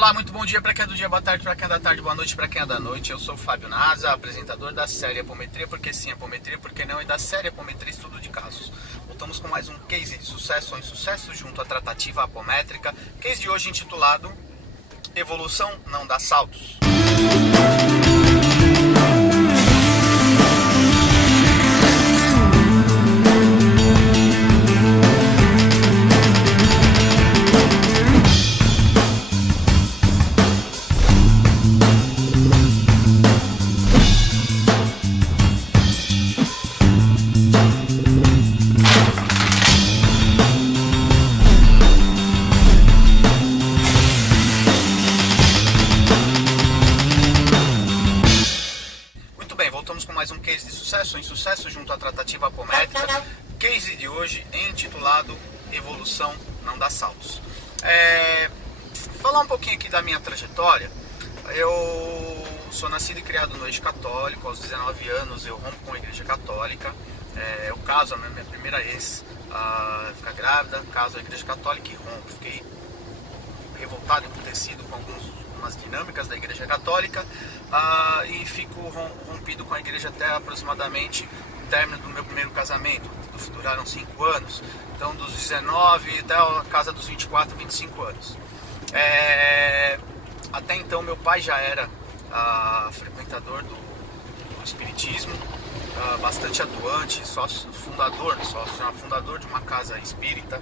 Olá, muito bom dia para quem é do dia, boa tarde para quem é da tarde, boa noite para quem é da noite. Eu sou o Fábio Nasa, apresentador da série Apometria, porque sim, Apometria, porque não, e da série Apometria Estudo de Casos. Voltamos com mais um case de sucesso ou insucesso junto à tratativa apométrica. Case de hoje intitulado Evolução não dá saltos. Voltamos com mais um case de sucesso ou insucesso junto à tratativa apométrica. Case de hoje intitulado Evolução não dá saltos. Falar um pouquinho aqui da minha trajetória. Eu sou nascido e criado no eixo católico. Aos 19 anos eu rompo com a igreja católica. Eu caso, a minha primeira ex fica grávida, caso a igreja católica e rompo. Fiquei revoltado e emputecido com algumas dinâmicas da igreja católica e fico rompido com a igreja até aproximadamente o término do meu primeiro casamento. Duraram 5 anos, então dos 19 até a casa dos 24, 25 anos. Até então meu pai já era frequentador do espiritismo, bastante atuante, fundador de uma casa espírita,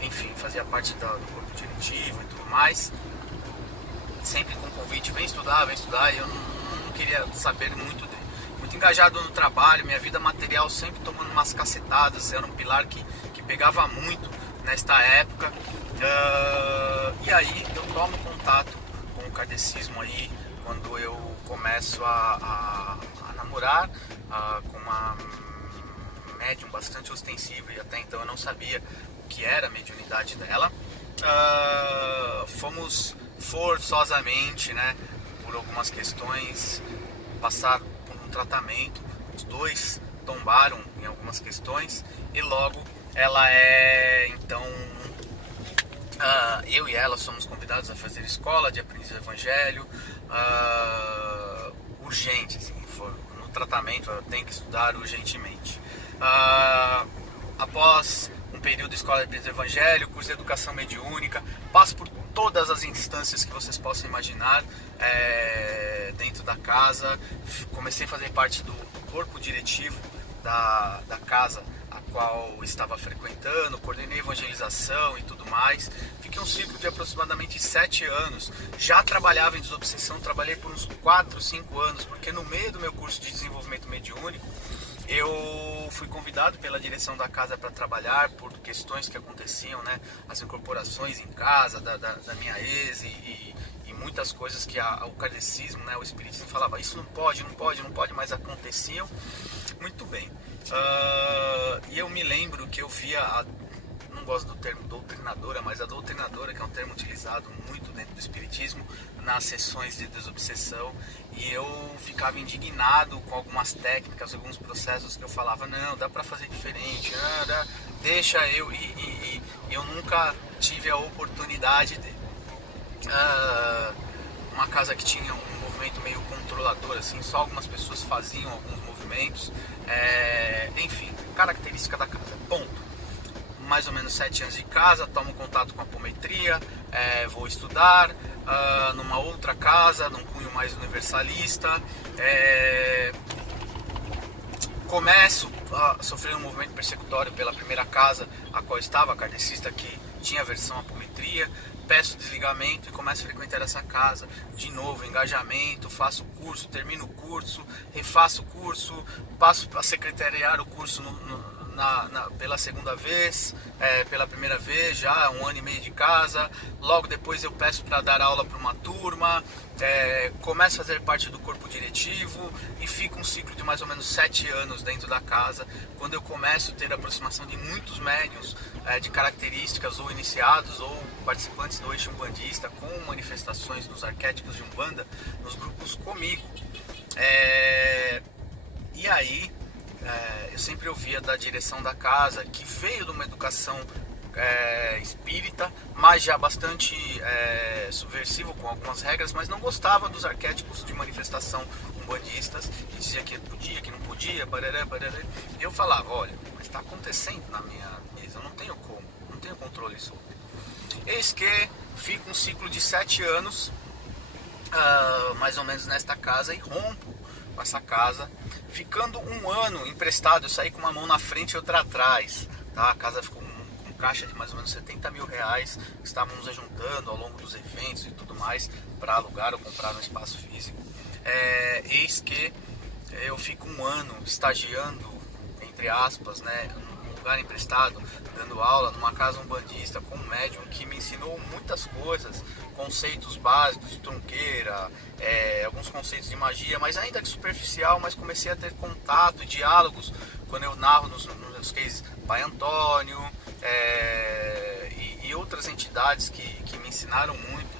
enfim, fazia parte do corpo diretivo e tudo mais, sempre com convite, vem estudar, e eu não queria saber muito dele. Muito engajado no trabalho, minha vida material sempre tomando umas cacetadas, era um pilar que pegava muito nesta época, e aí eu tomo contato com o kardecismo aí, quando eu começo a namorar com uma médium bastante ostensiva, e até então eu não sabia o que era a mediunidade dela. Fomos forçosamente, né, por algumas questões, passar por um tratamento. Os dois tombaram em algumas questões e logo ela então eu e ela somos convidados a fazer escola de aprendiz do evangelho, urgente, assim, no tratamento eu tenho que estudar urgentemente. Após um período de escola de aprendiz do evangelho, curso de educação mediúnica, passo por todas as instâncias que vocês possam imaginar dentro da casa. Comecei a fazer parte do corpo diretivo da casa a qual estava frequentando, coordenei evangelização e tudo mais. Fiquei um ciclo de aproximadamente 7 anos. Já trabalhava em desobsessão, trabalhei por uns 4, 5 anos, porque no meio do meu curso de desenvolvimento mediúnico eu fui convidado pela direção da casa para trabalhar por questões que aconteciam, né? As incorporações em casa da minha ex e muitas coisas que o kardecismo, né, o espiritismo falava, isso não pode, mas aconteciam. Muito bem. E eu me lembro que eu via, não gosto do termo doutrinadora, mas a doutrinadora, que é um termo utilizado muito dentro do espiritismo, nas sessões de desobsessão, e eu ficava indignado com algumas técnicas, alguns processos que eu falava, não, dá para fazer diferente, deixa eu, e eu nunca tive a oportunidade de uma casa que tinha um movimento meio controlador, assim, só algumas pessoas faziam alguns movimentos, enfim, característica da casa, ponto. Mais ou menos 7 anos de casa, tomo contato com a apometria, vou estudar numa outra casa, num cunho mais universalista, começo a sofrer um movimento persecutório pela primeira casa a qual estava, a kardecista, que tinha a versão apometria. Peço desligamento e começo a frequentar essa casa. De novo, engajamento, faço o curso, termino o curso, refaço o curso, passo a secretariar o curso pela segunda vez, pela primeira vez, já 1 ano e meio de casa. Logo depois eu peço para dar aula para uma turma, começo a fazer parte do corpo diretivo e fico um ciclo de mais ou menos 7 anos dentro da casa, quando eu começo a ter a aproximação de muitos médiuns de características ou iniciados ou participantes do eixo umbandista com manifestações dos arquétipos de Umbanda nos grupos comigo. E aí eu sempre ouvia da direção da casa, que veio de uma educação espírita, mas já bastante subversivo com algumas regras, mas não gostava dos arquétipos de manifestação umbandistas, que dizia que podia, que não podia, barará, barará. E eu falava, olha, mas está acontecendo na minha mesa, eu não tenho como, não tenho controle sobre. Eis que fico um ciclo de 7 anos, mais ou menos nesta casa, e rompo com essa casa, ficando um ano emprestado. Eu saí com uma mão na frente e outra atrás, tá? A casa ficou com caixa de mais ou menos 70 mil reais, que estávamos ajuntando ao longo dos eventos e tudo mais, para alugar ou comprar um espaço físico. Eis que eu fico um ano estagiando, entre aspas, né, num lugar emprestado, dando aula numa casa umbandista com um médium que me ensinou muitas coisas, conceitos básicos de trunqueira, alguns conceitos de magia, mas ainda que superficial, mas comecei a ter contato e diálogos quando eu narro nos meus cases Pai Antônio e outras entidades que me ensinaram muito,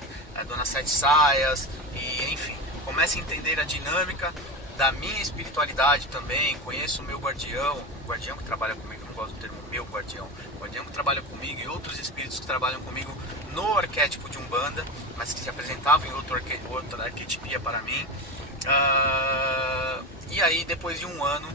Dona Sete Saias, e enfim, comece a entender a dinâmica da minha espiritualidade também. Conheço o meu guardião, o guardião que trabalha comigo, eu não gosto do termo meu guardião, o guardião que trabalha comigo e outros espíritos que trabalham comigo no arquétipo de Umbanda, mas que se apresentavam em outra arquetipia para mim. E aí, depois de um ano,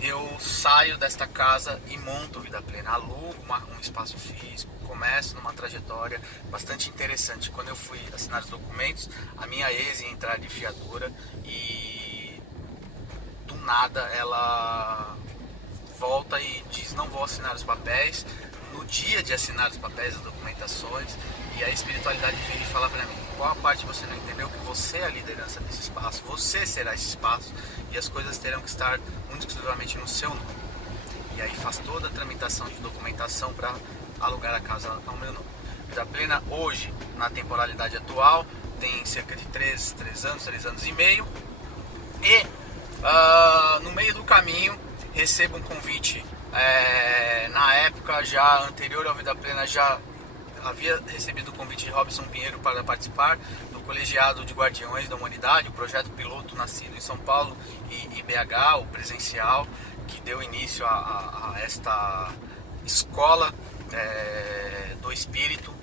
eu saio desta casa e monto Vida Plena, alugo um espaço físico, começo numa trajetória bastante interessante. Quando eu fui assinar os documentos, a minha ex ia entrar de fiadora e do nada ela volta e diz: não vou assinar os papéis. No dia de assinar os papéis, as documentações, e a espiritualidade vem e fala para mim: qual a parte você não entendeu? Que você é a liderança desse espaço, você será esse espaço e as coisas terão que estar muito exclusivamente no seu nome. E aí faz toda a tramitação de documentação para alugar a casa ao meu nome. Vida Plena hoje, na temporalidade atual, tem cerca de 3 anos e meio, e no meio do caminho recebo um convite. Na época já anterior ao Vida Plena, já havia recebido o convite de Robson Pinheiro para participar do Colegiado de Guardiões da Humanidade, o projeto piloto nascido em São Paulo e BH, o presencial, que deu início a esta escola do espírito.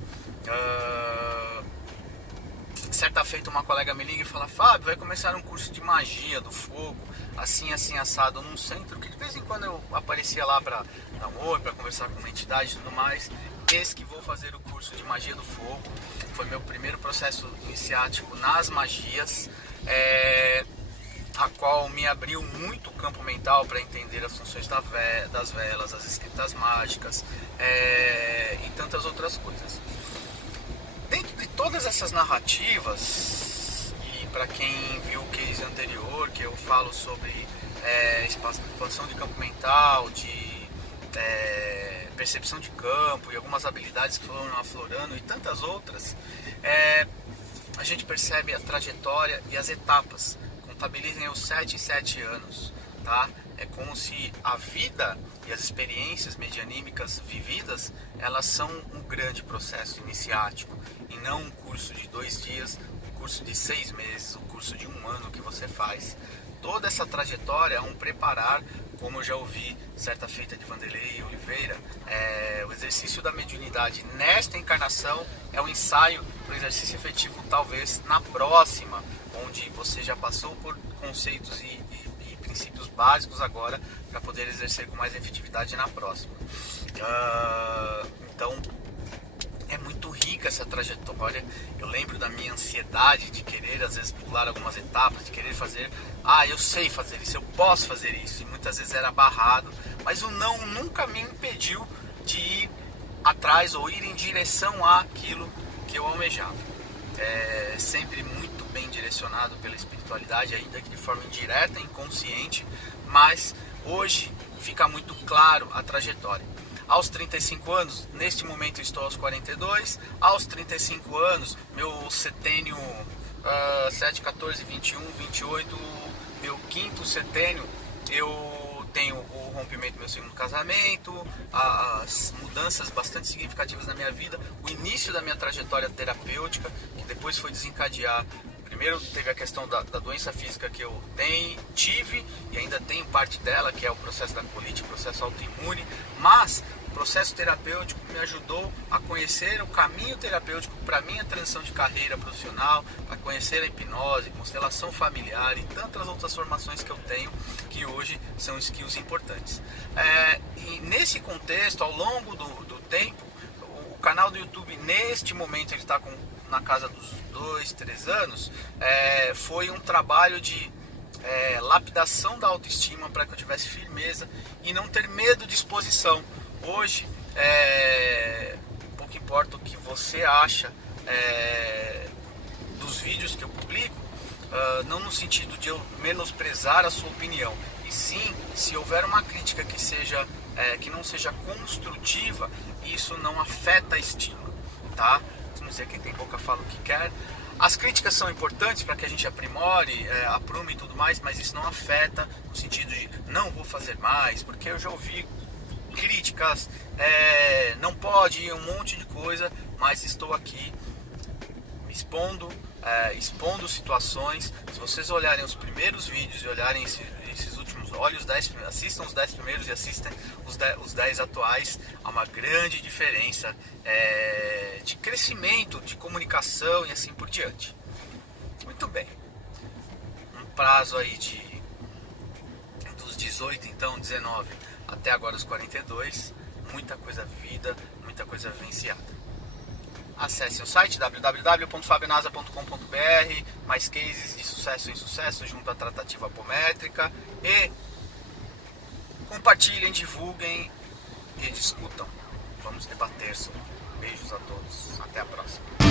Certa feita uma colega me liga e fala: Fábio, vai começar um curso de magia do fogo, assim assado, num centro que de vez em quando eu aparecia lá para dar um oi, para conversar com uma entidade e tudo mais. Eis que vou fazer o curso de magia do fogo. Foi meu primeiro processo iniciático nas magias, a qual me abriu muito o campo mental para entender as funções das velas, as escritas mágicas e tantas outras coisas. Dentro de todas essas narrativas, e para quem viu o case anterior, que eu falo sobre expansão de campo mental, de percepção de campo e algumas habilidades que foram aflorando e tantas outras, a gente percebe a trajetória e as etapas. Contabilizem os 7 e 7 anos, tá? É como se a vida e as experiências medianímicas vividas, elas são um grande processo iniciático, e não um curso de 2 dias, um curso de 6 meses, um curso de 1 ano que você faz. Toda essa trajetória é um preparar, como eu já ouvi certa feita de Vanderlei Oliveira, o exercício da mediunidade nesta encarnação é um ensaio para o exercício efetivo talvez na próxima, onde você já passou por conceitos e princípios básicos agora para poder exercer com mais efetividade na próxima. Então é muito rica essa trajetória. Eu lembro da minha ansiedade de querer às vezes pular algumas etapas, de querer fazer, eu sei fazer isso, eu posso fazer isso, e muitas vezes era barrado, mas o não nunca me impediu de ir atrás ou ir em direção àquilo que eu almejava. Sempre muito bem direcionado pela espiritualidade, ainda que de forma indireta, inconsciente, mas hoje fica muito claro a trajetória. Aos 35 anos, neste momento eu estou aos 42, aos 35 anos, meu setênio 7, 14, 21, 28, meu quinto setênio, eu tenho o rompimento do meu segundo casamento, as mudanças bastante significativas na minha vida, o início da minha trajetória terapêutica, que depois foi desencadear. Primeiro teve a questão da doença física que eu tive e ainda tenho parte dela, que é o processo da colite, o processo autoimune, mas processo terapêutico me ajudou a conhecer o caminho terapêutico para minha transição de carreira profissional, a conhecer a hipnose, constelação familiar e tantas outras formações que eu tenho, que hoje são skills importantes. E nesse contexto, ao longo do tempo, o canal do YouTube, neste momento, ele está na casa dos 2, 3 anos, foi um trabalho de lapidação da autoestima para que eu tivesse firmeza e não ter medo de exposição. Hoje, pouco importa o que você acha dos vídeos que eu publico, não no sentido de eu menosprezar a sua opinião, e sim, se houver uma crítica que não seja construtiva, isso não afeta a estima, tá? Não sei, quem tem boca fala o que quer. As críticas são importantes para que a gente aprimore, aprume e tudo mais, mas isso não afeta no sentido de não vou fazer mais, porque eu já ouvi críticas, não pode, um monte de coisa, mas estou aqui expondo situações. Se vocês olharem os primeiros vídeos e olharem esses últimos, assistam os 10 primeiros e assistam os 10 atuais, há uma grande diferença de crescimento, de comunicação e assim por diante. Muito bem, um prazo aí dos 18, então 19 até agora os 42, muita coisa vivida, muita coisa vivenciada. Acesse o site www.fabionasa.com.br, mais cases de sucesso em sucesso junto à tratativa apométrica, e compartilhem, divulguem e discutam. Vamos debater sobre. Beijos a todos. Até a próxima.